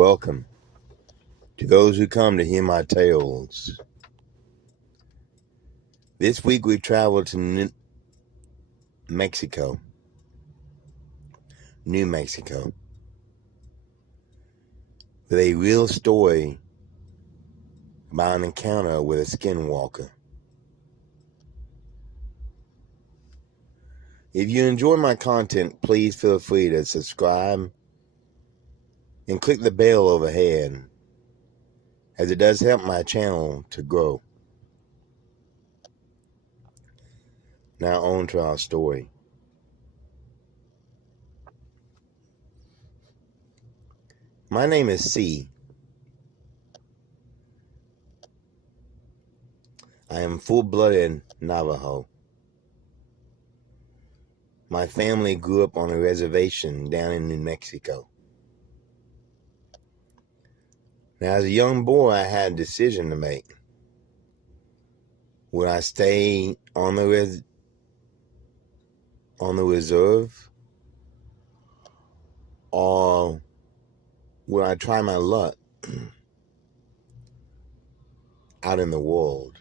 Welcome to those who come to hear my tales. This week we traveled to New Mexico, with a real story about an encounter with a Skinwalker. If you enjoy my content, please feel free to subscribe and click the bell overhead, as it does help my channel to grow. Now on to our story. My name is C. I am full-blooded Navajo. My family grew up on a reservation down in New Mexico. Now, as a young boy, I had a decision to make. Would I stay on the reserve, or would I try my luck out in the world?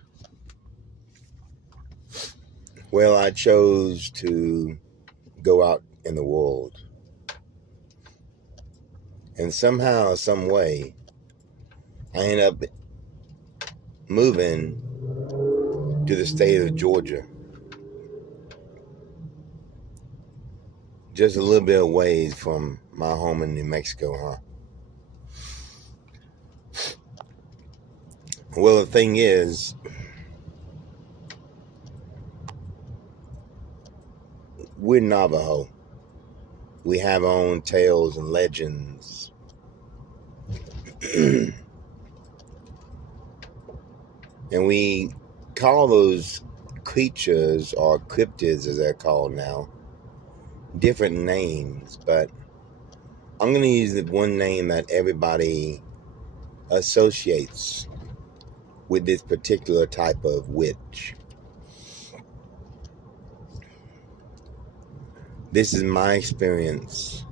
Well, I chose to go out in the world. And somehow, some way, I ended up moving to the state of Georgia. Just a little bit away from my home in New Mexico, Well, the thing is, we're Navajo. We have our own tales and legends. And we call those creatures, or cryptids as they're called now, different names, but I'm going to use the one name that everybody associates with this particular type of witch. This is my experience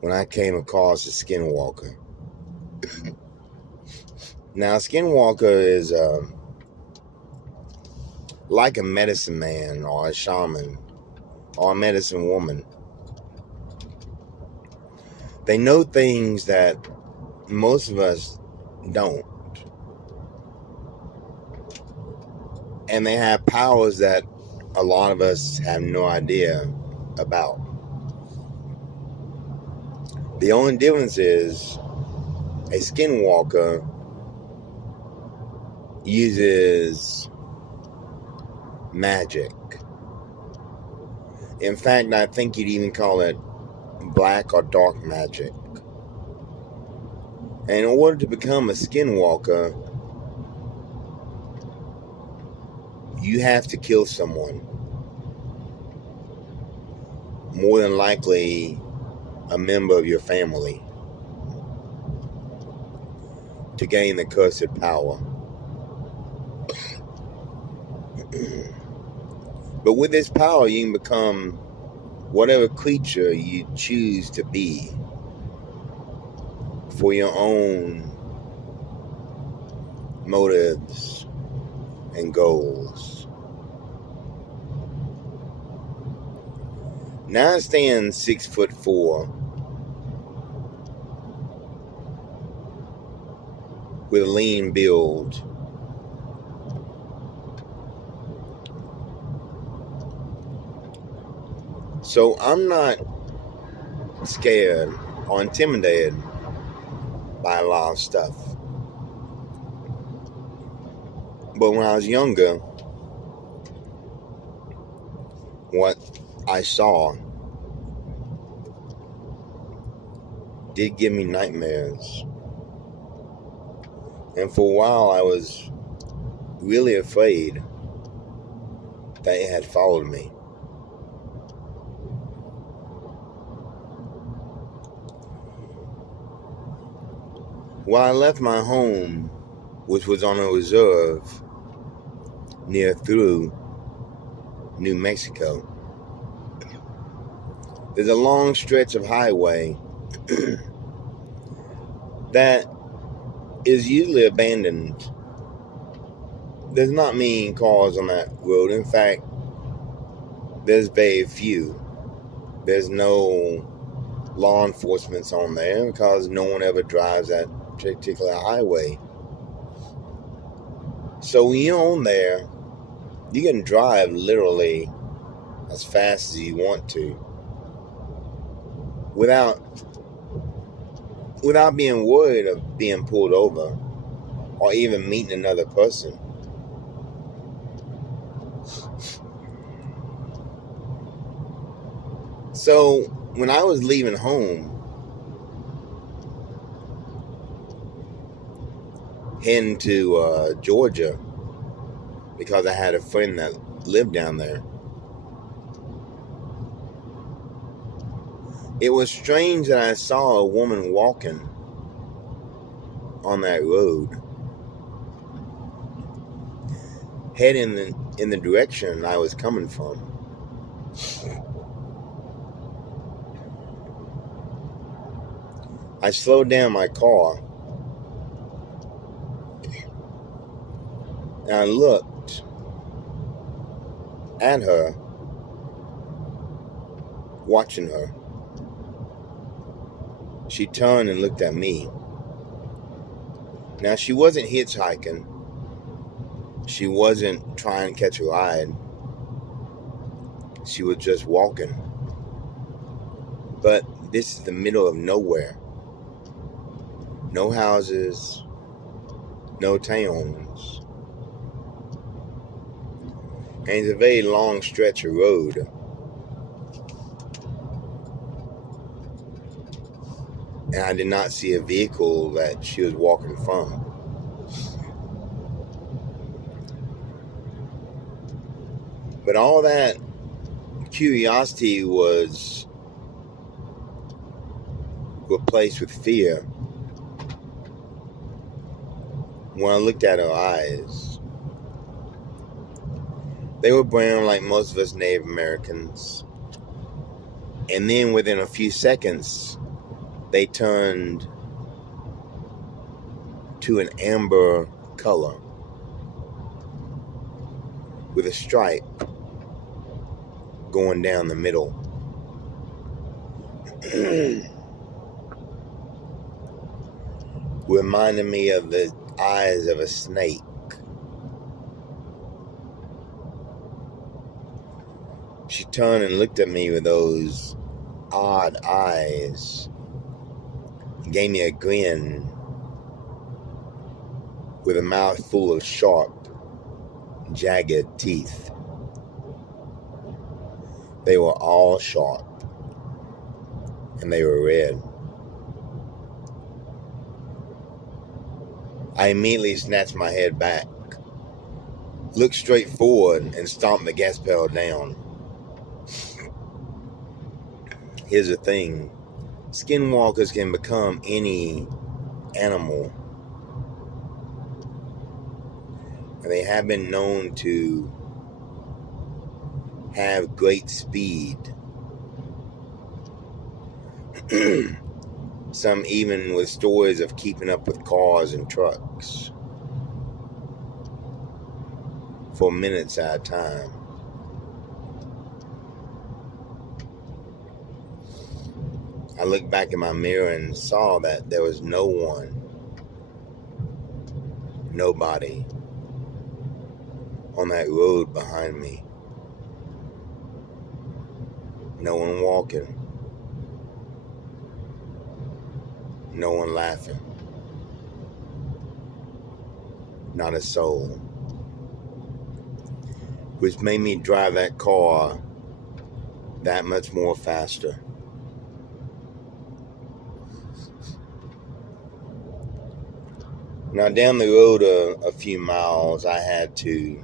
when I came across a Skinwalker. Now, a Skinwalker is like a medicine man or a shaman or a medicine woman. They know things that most of us don't. And they have powers that a lot of us have no idea about. The only difference is a Skinwalker uses magic. In fact, I think you'd even call it black or dark magic. And in order to become a Skinwalker, you have to kill someone. More than likely, a member of your family, to gain the cursed power. But with this power, you can become whatever creature you choose to be for your own motives and goals. Now I stand 6'4" with a lean build. So I'm not scared or intimidated by a lot of stuff. But when I was younger, what I saw did give me nightmares. And for a while I was really afraid that it had followed me. When I left my home, which was on a reserve near through New Mexico, there's a long stretch of highway that is usually abandoned. There's not many cars on that road. In fact, there's very few. There's no law enforcement on there because no one ever drives that particular highway. So when you're on there, you can drive literally as fast as you want to without being worried of being pulled over or even meeting another person. So when I was leaving home, heading to Georgia, because I had a friend that lived down there, it was strange that I saw a woman walking on that road, heading in the direction I was coming from. I slowed down my car and I looked at her, watching her. She turned and looked at me. Now, she wasn't hitchhiking. She wasn't trying to catch a ride. She was just walking. But this is the middle of nowhere. No houses, no towns. And it's a very long stretch of road. And I did not see a vehicle that she was walking from. But all that curiosity was replaced with fear when I looked at her eyes. They were brown like most of us Native Americans. And then within a few seconds, they turned to an amber color with a stripe going down the middle. Reminded me of the eyes of a snake. She turned and looked at me with those odd eyes. Gave me a grin with a mouth full of sharp, jagged teeth. They were all sharp, and they were red. I immediately snatched my head back, looked straight forward, and stomped the gas pedal down. Here's the thing. Skinwalkers can become any animal. And they have been known to have great speed. Some even with stories of keeping up with cars and trucks for minutes at a time. I looked back in my mirror and saw that there was no one, nobody on that road behind me. No one walking. No one laughing. Not a soul. Which made me drive that car that much more faster. Now down the road a few miles, I had to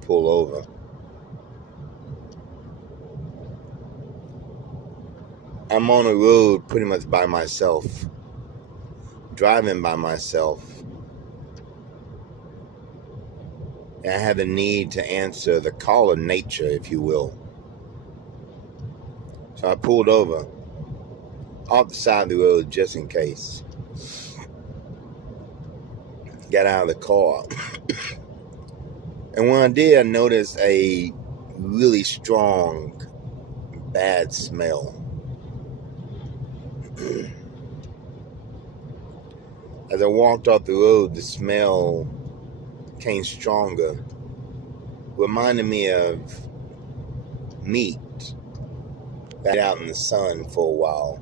pull over. I'm on a road pretty much by myself, driving by myself. And I had the need to answer the call of nature, if you will. So I pulled over off the side of the road just in case. Got out of the car. And when I did, I noticed a really strong, bad smell. As I walked off the road, the smell came stronger, reminding me of meat that out in the sun for a while,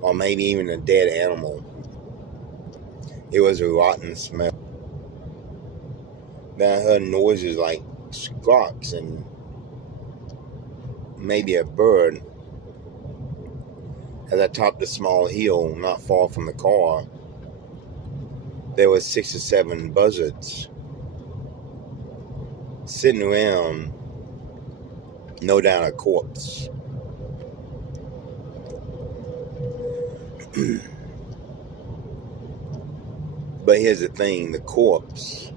or maybe even a dead animal. It was a rotten smell. Then I heard noises like squawks and maybe a bird. As I topped a small hill not far from the car, there were 6 or 7 buzzards sitting around, no doubt a corpse. But here's the thing, the corpse,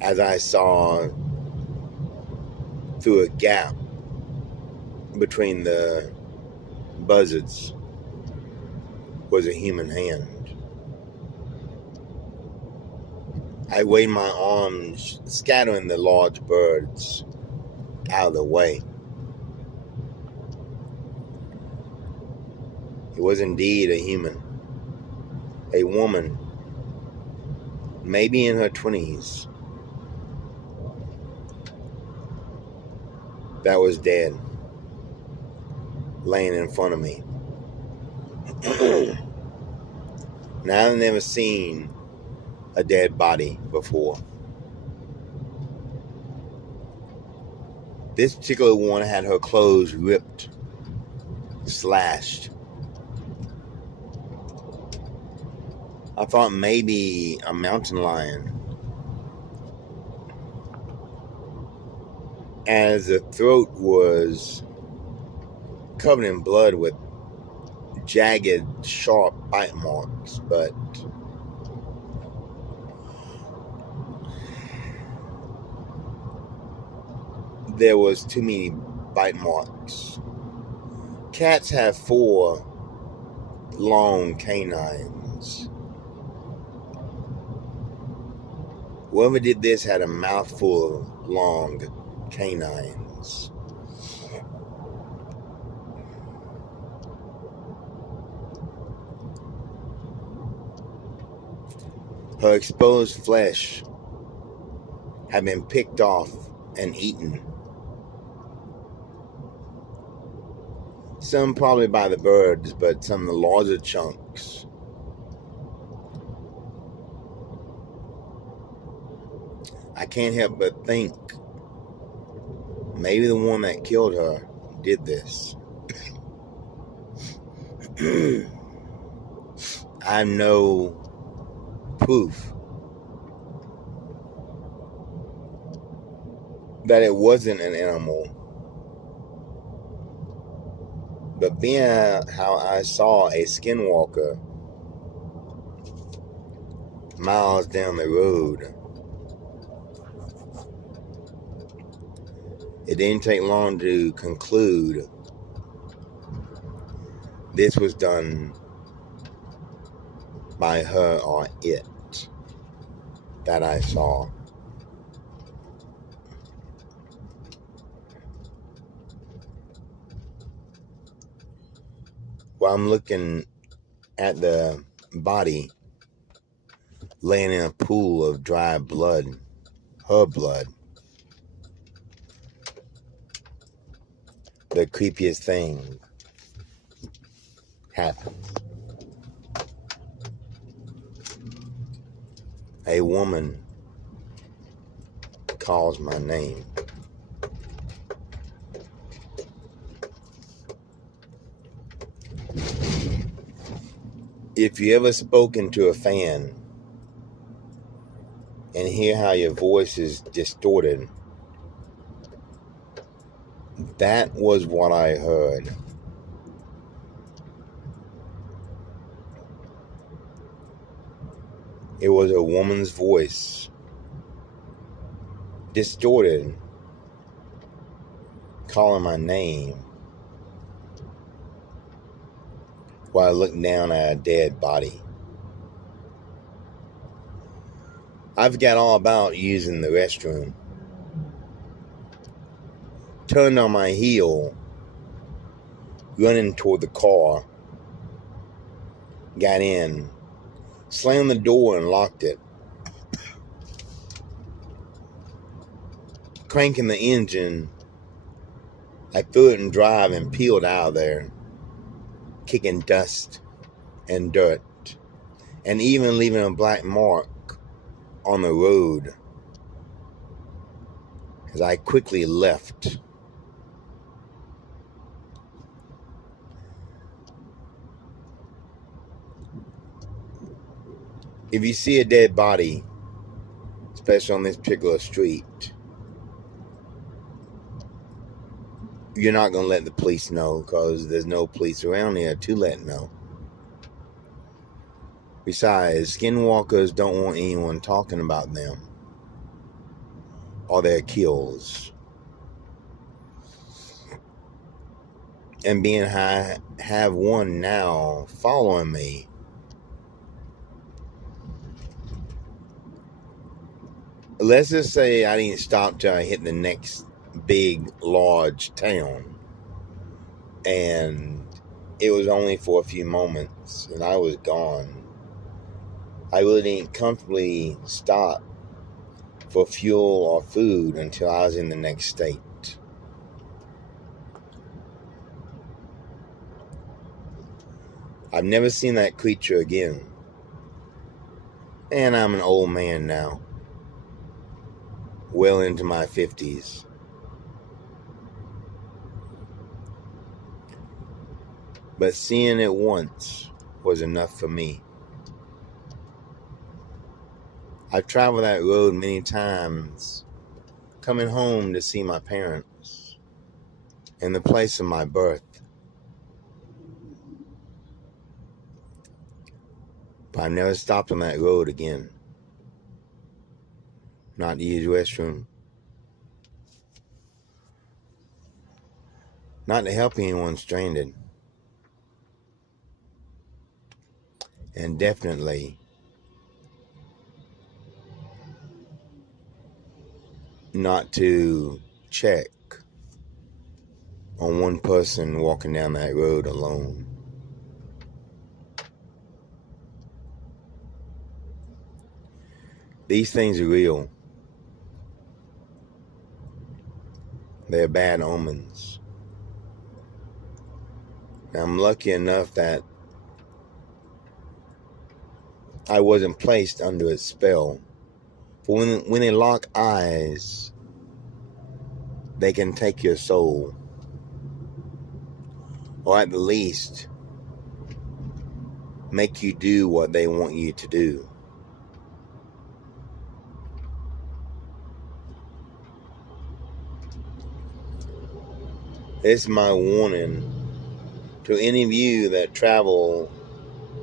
as I saw through a gap between the buzzards, was a human hand. I waved my arms, scattering the large birds out of the way. It was indeed a human, a woman, maybe in her 20s, that was dead, laying in front of me. Now, I've never seen a dead body before. This particular one had her clothes ripped, slashed. I thought maybe a mountain lion. As the throat was covered in blood with jagged, sharp bite marks, but there was too many bite marks. Cats have 4 long canines. Whoever did this had a mouthful of long canines. Her exposed flesh had been picked off and eaten. Some probably by the birds, but some of the larger chunks I can't help but think maybe the one that killed her did this. I have no proof that it wasn't an animal. But being how I saw a Skinwalker miles down the road, it didn't take long to conclude this was done by her or it that I saw. While I'm looking at the body laying in a pool of dry blood, her blood, the creepiest thing happens. A woman calls my name. If you ever spoken to a fan and hear how your voice is distorted, that was what I heard. It was a woman's voice, distorted, calling my name. while I looked down at a dead body. I forgot all about using the restroom. Turned on my heel, running toward the car. Got in, slammed the door and locked it. Cranking the engine, I threw it in drive and peeled out of there, kicking dust and dirt, and even leaving a black mark on the road as I quickly left. If you see a dead body, especially on this particular street, you're not going to let the police know because there's no police around here to let know. Besides, skinwalkers don't want anyone talking about them or their kills. And being I have one now following me, let's just say I didn't stop till I hit the next big, large town. And it was only for a few moments and I was gone. I really didn't comfortably stop for fuel or food until I was in the next state. I've never seen that creature again. And I'm an old man now. Well into my 50s. But seeing it once was enough for me. I've traveled that road many times, coming home to see my parents in the place of my birth. But I never stopped on that road again. Not to use the restroom. Not to help anyone stranded. And definitely not to check on one person walking down that road alone. These things are real. They're bad omens. Now, I'm lucky enough that I wasn't placed under its spell. For when they lock eyes, they can take your soul. Or at the least, make you do what they want you to do. It's my warning to any of you that travel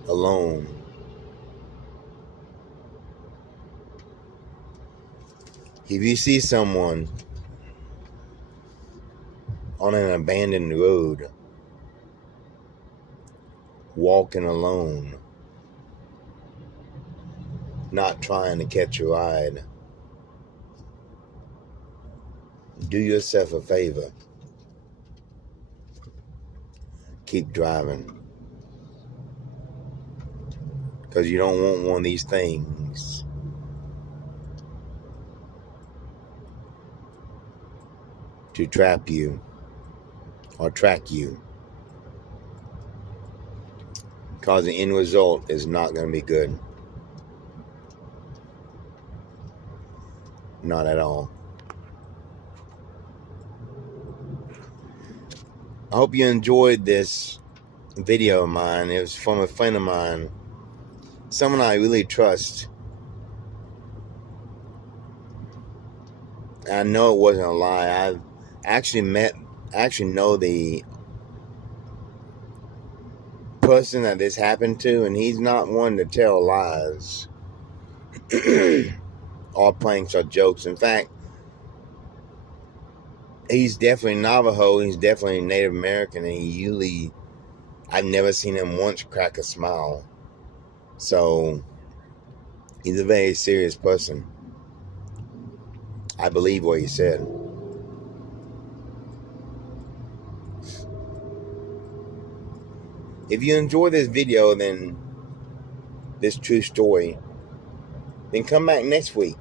alone. If you see someone on an abandoned road, walking alone, not trying to catch a ride, do yourself a favor. Keep driving. Because you don't want one of these things to trap you or track you. Because the end result is not going to be good. Not at all. I hope you enjoyed this video of mine. It was from a friend of mine. Someone I really trust. I know it wasn't a lie. I actually know the person that this happened to, and he's not one to tell lies or pranks or jokes. In fact, he's definitely Navajo. He's definitely Native American, and he usually, I've never seen him once crack a smile. So he's a very serious person. I believe what he said. If you enjoy this video, then this true story, then come back next week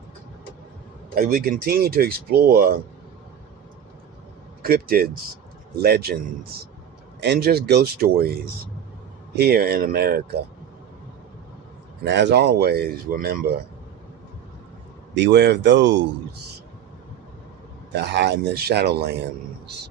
as we continue to explore cryptids, legends, and just ghost stories here in America. And as always, remember, beware of those that hide in the Shadowlands.